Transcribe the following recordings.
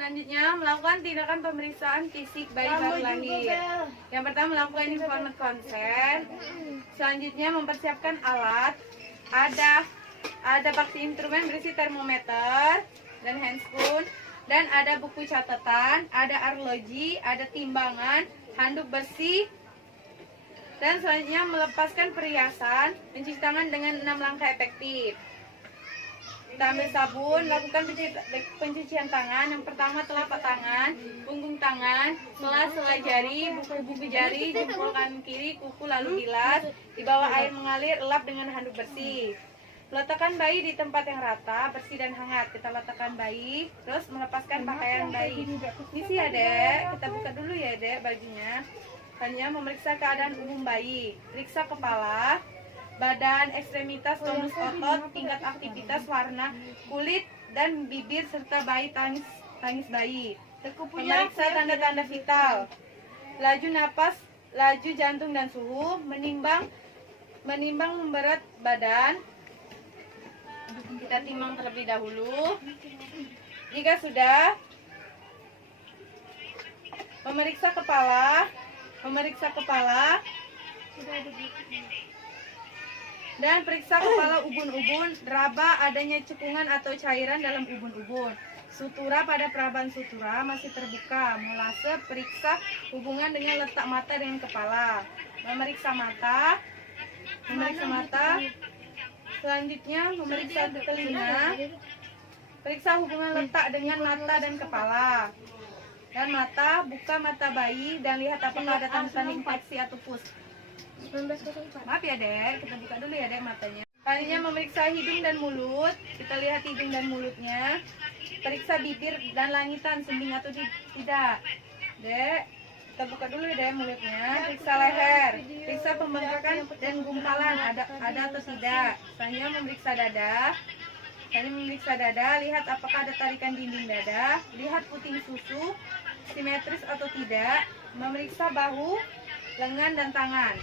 Selanjutnya melakukan tindakan pemeriksaan fisik bayi baru lahir. Yang pertama melakukan informed consent. Selanjutnya mempersiapkan alat. Ada paksi instrumen berisi termometer dan handscoon, dan ada buku catatan, ada arloji, ada timbangan, handuk besi. Dan selanjutnya melepaskan perhiasan, mencuci tangan dengan 6 langkah efektif. Kita ambil sabun, lakukan pencucian tangan. Yang pertama telapak tangan, punggung tangan, sela-sela jari, buku-buku jari, jempol kanan kiri, kuku lalu bilas. Di bawah air mengalir, elap dengan handuk bersih. Letakkan bayi di tempat yang rata, bersih dan hangat. Kita letakkan bayi, terus melepaskan pakaian bayi. Ini sih ya dek, kita buka dulu ya dek bajunya. Hanya memeriksa keadaan umum bayi, periksa kepala, badan, ekstremitas, tonus otot, tingkat aktivitas, warna kulit dan bibir serta bayi tangis bayi. Memeriksa tanda-tanda vital, laju napas, laju jantung dan suhu, menimbang berat badan. Kita timbang terlebih dahulu. Jika sudah, memeriksa kepala dan periksa kepala ubun-ubun, raba adanya cekungan atau cairan dalam ubun-ubun. Sutura pada peraban sutura masih terbuka. Molase, periksa hubungan dengan letak mata dengan kepala. Memeriksa mata. Selanjutnya memeriksa telinga. Periksa hubungan letak dengan mata dan kepala. Dan mata, buka mata bayi dan lihat apakah ada tanda-tanda infeksi atau pus. Maaf ya dek, kita buka dulu ya dek matanya. Selanjutnya memeriksa hidung dan mulut. Kita lihat hidung dan mulutnya. Periksa bibir dan langitan, sembing atau tidak. Dek, kita buka dulu ya dek mulutnya. Periksa leher, periksa pembengkakan dan gumpalan ada atau tidak. Selanjutnya memeriksa dada. Lihat apakah ada tarikan dinding dada. Lihat puting susu, simetris atau tidak. Memeriksa bahu, lengan dan tangan.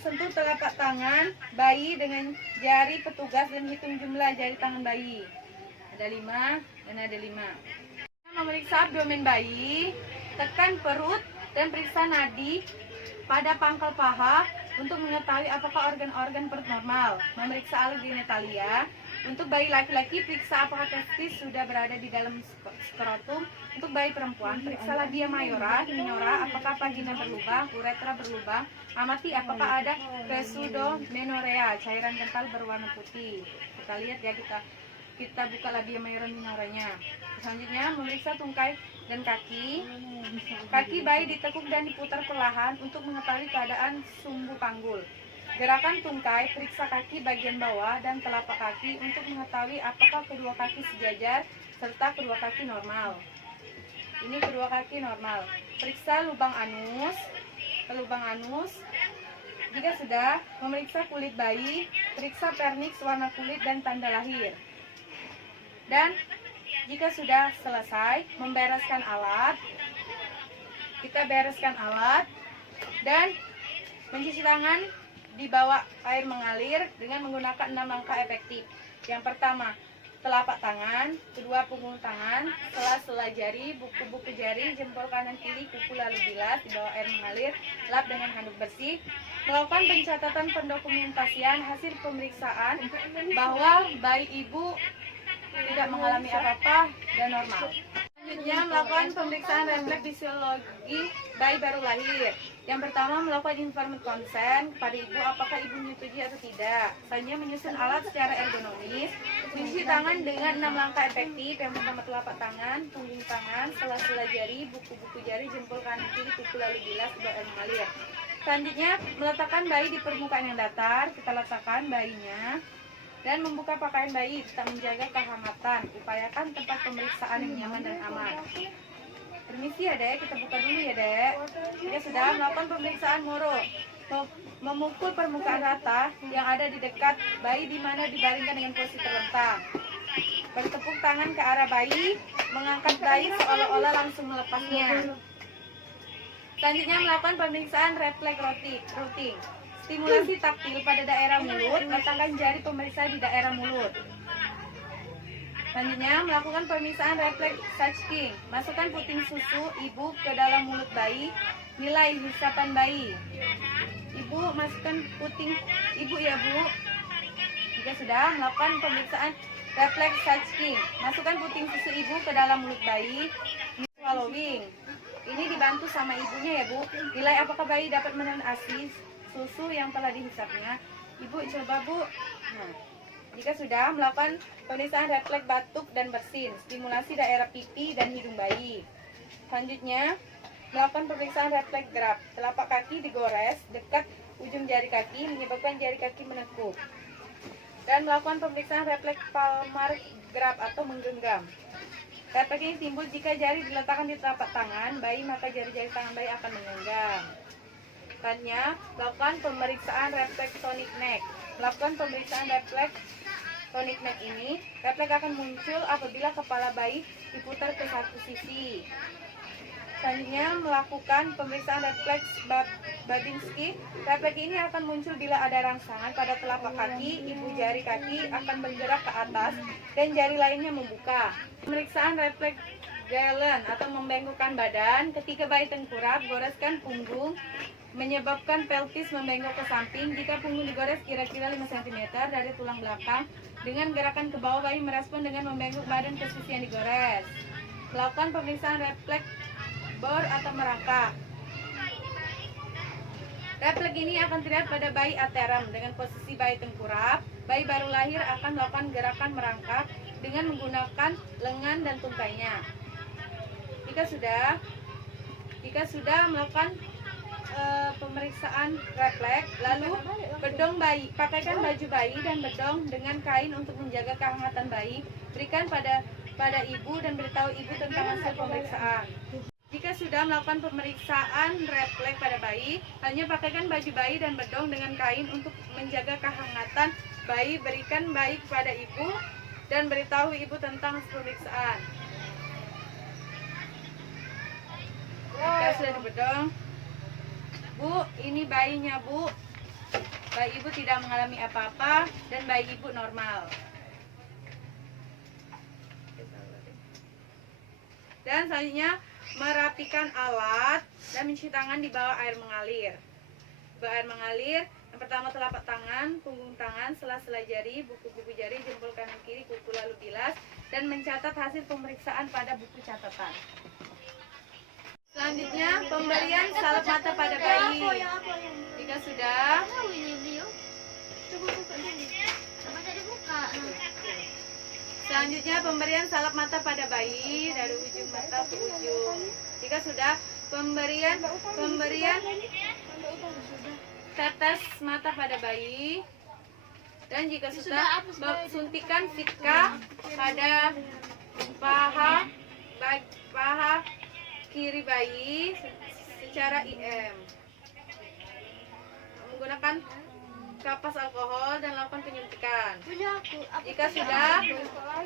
Sentuh telapak tangan bayi dengan jari petugas dan hitung jumlah jari tangan bayi. Ada 5 dan ada 5. Memeriksa abdomen bayi, tekan perut dan periksa nadi pada pangkal paha untuk mengetahui apakah organ-organ perut normal. Memeriksa alat genitalia. Untuk bayi laki-laki, periksa apakah testis sudah berada di dalam skrotum. Untuk bayi perempuan, periksa labia mayora, minora, apakah vagina berlubang, uretra berlubang. Amati apakah ada pseudomenorea, cairan kental berwarna putih. Kita lihat ya, kita buka labia mayora minoranya. Selanjutnya memeriksa tungkai dan kaki. Kaki bayi ditekuk dan diputar perlahan untuk mengetahui keadaan sumbu panggul. Gerakan tungkai, periksa kaki bagian bawah dan telapak kaki untuk mengetahui apakah kedua kaki sejajar serta kedua kaki normal. Ini kedua kaki normal. Periksa lubang anus. Jika sudah, memeriksa kulit bayi, periksa vernix warna kulit dan tanda lahir. Dan jika sudah selesai, membereskan alat. Kita bereskan alat dan mencuci tangan di bawah air mengalir dengan menggunakan 6 langkah efektif. Yang pertama, telapak tangan, kedua punggung tangan, sela-sela jari, buku-buku jari, jempol kanan kiri, kuku lalu bilas, di bawah air mengalir, lap dengan handuk bersih. Melakukan pencatatan pendokumentasian hasil pemeriksaan bahwa bayi ibu tidak mengalami apa-apa dan normal. Selanjutnya melakukan pemeriksaan refleks fisiologi bayi baru lahir. Yang pertama melakukan informed consent pada ibu apakah ibu menyetujui atau tidak. Selanjutnya menyusun alat secara ergonomis. Mencuci tangan dengan 6 langkah efektif. Yang pertama telapak tangan, punggung tangan, sela-sela jari, buku-buku jari, jempol kanan kiri, kuku lalu bilas, di bawah air mengalir. Selanjutnya meletakkan bayi di permukaan yang datar. Kita letakkan bayinya. Dan membuka pakaian bayi, kita menjaga kehangatan. Upayakan tempat pemeriksaan yang nyaman dan aman. Permisi ya dek, kita buka dulu ya dek. Jika sudah melakukan pemeriksaan moro, memukul permukaan rata yang ada di dekat bayi di mana dibaringkan dengan posisi terlentang. Bertepuk tangan ke arah bayi, mengangkat bayi seolah-olah langsung melepasnya. Selanjutnya melakukan pemeriksaan refleks routing. Stimulasi taktil pada daerah mulut, letakkan jari pemeriksa di daerah mulut. Selanjutnya, melakukan pemeriksaan refleks Sachking. Masukkan puting susu ibu ke dalam mulut bayi. Nilai hisapan bayi. Ibu masukkan puting ibu ya, Bu. Jika sudah melakukan pemeriksaan refleks Sachking, masukkan puting susu ibu ke dalam mulut bayi. Swallowing. Ini dibantu sama ibunya ya, Bu. Nilai apakah bayi dapat menelan ASI susu yang telah dihisapnya. Ibu coba, Bu. Nah, jika sudah melakukan pemeriksaan refleks batuk dan bersin, stimulasi daerah pipi dan hidung bayi. Selanjutnya, melakukan pemeriksaan refleks grab. Telapak kaki digores dekat ujung jari kaki menyebabkan jari kaki menekuk. Dan melakukan pemeriksaan refleks palmar grab atau menggenggam. Refleks ini timbul jika jari diletakkan di telapak tangan bayi, maka jari-jari tangan bayi akan menggenggam. Selanjutnya, melakukan pemeriksaan refleks tonic neck. Melakukan pemeriksaan refleks tonic neck ini, refleks akan muncul apabila kepala bayi diputar ke satu sisi. Selanjutnya, melakukan pemeriksaan refleks Babinski. Refleks ini akan muncul bila ada rangsangan pada telapak kaki, ibu jari kaki akan bergerak ke atas dan jari lainnya membuka. Pemeriksaan refleks Galen atau membengkokkan badan. Ketika bayi tengkurap, goreskan punggung menyebabkan pelvis membengkok ke samping. Jika punggung digores kira-kira 5 cm dari tulang belakang, dengan gerakan ke bawah bayi merespon dengan membengkok badan ke sisi yang digores. Melakukan pemeriksaan refleks bor atau merangkak. Refleks ini akan terlihat pada bayi aterem dengan posisi bayi tengkurap. Bayi baru lahir akan melakukan gerakan merangkak dengan menggunakan lengan dan tungkainya. Jika sudah melakukan pemeriksaan refleks, lalu bedong bayi. Pakaikan baju bayi dan bedong dengan kain untuk menjaga kehangatan bayi. Berikan pada ibu dan beritahu ibu tentang hasil pemeriksaan. Jika sudah melakukan pemeriksaan refleks pada bayi, hanya pakaikan baju bayi dan bedong dengan kain untuk menjaga kehangatan bayi. Berikan bayi kepada ibu dan beritahu ibu tentang hasil pemeriksaan. Jika sudah dibedong, Bu, ini bayinya, Bu. Bayi ibu tidak mengalami apa-apa dan bayi ibu normal. Dan selanjutnya, merapikan alat dan mencuci tangan di bawah air mengalir. Bawah air mengalir, yang pertama telapak tangan, punggung tangan, sela-sela jari, buku-buku jari, jempol kanan kiri, kuku lalu bilas, dan mencatat hasil pemeriksaan pada buku catatan. Selanjutnya, pemberian salep mata pada bayi. Jika sudah, selanjutnya pemberian salep mata pada bayi dari ujung mata ke ujung. Jika sudah, pemberian tetes mata pada bayi. Dan jika sudah, suntikan Fitka pada paha kiri bayi secara IM menggunakan kapas alkohol dan lakukan penyuntikan. Jika sudah,